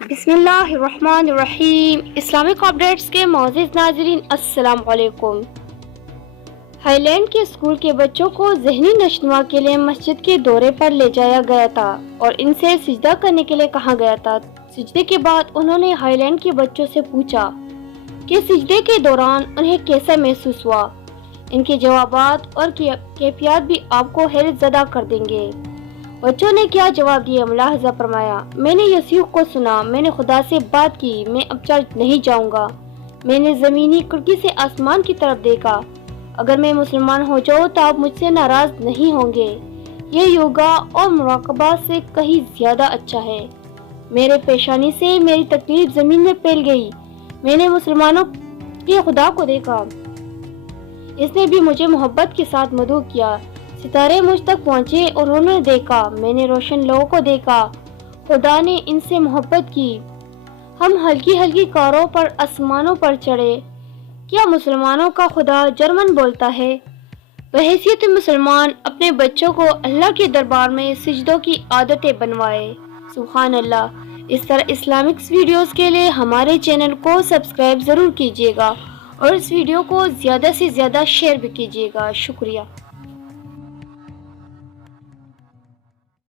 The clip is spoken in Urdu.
بسم اللہ الرحمن الرحیم۔ اسلامک اپڈیٹس کے معزز ناظرین السلام علیکم۔ ہائی لینڈ کے اسکول کے بچوں کو ذہنی نشوونما کے لیے مسجد کے دورے پر لے جایا گیا تھا اور ان سے سجدہ کرنے کے لیے کہا گیا تھا۔ سجدے کے بعد انہوں نے ہائی لینڈ کے بچوں سے پوچھا کہ سجدے کے دوران انہیں کیسا محسوس ہوا۔ ان کے جوابات اور کیفیات بھی آپ کو حیرت زدہ کر دیں گے۔ بچوں نے کیا جواب دیا، ملاحظہ فرمایا۔ میں نے یسوع کو سنا، میں نے خدا سے بات کی، میں اب چرچ نہیں جاؤں گا۔ میں نے زمینی کھڑکی سے آسمان کی طرف دیکھا۔ اگر میں مسلمان ہو جاؤں تو آپ مجھ سے ناراض نہیں ہوں گے۔ یہ یوگا اور مراقبہ سے کہیں زیادہ اچھا ہے۔ میرے پیشانی سے میری تکلیف زمین میں پھیل گئی۔ میں نے مسلمانوں کے خدا کو دیکھا۔ اس نے بھی مجھے محبت کے ساتھ مدعو کیا۔ ستارے مجھ تک پہنچے اور انہوں نے دیکھا۔ میں نے روشن لوگوں کو دیکھا۔ خدا نے ان سے محبت کی۔ ہم ہلکی ہلکی کاروں پر آسمانوں پر چڑھے۔ کیا مسلمانوں کا خدا جرمن بولتا ہے؟ بحیثیت مسلمان اپنے بچوں کو اللہ کے دربار میں سجدوں کی عادتیں بنوائے۔ سبحان اللہ۔ اس طرح اسلامک ویڈیوز کے لیے ہمارے چینل کو سبسکرائب ضرور کیجیے گا اور اس ویڈیو کو زیادہ سے زیادہ شیئر بھی کیجیے گا۔ شکریہ۔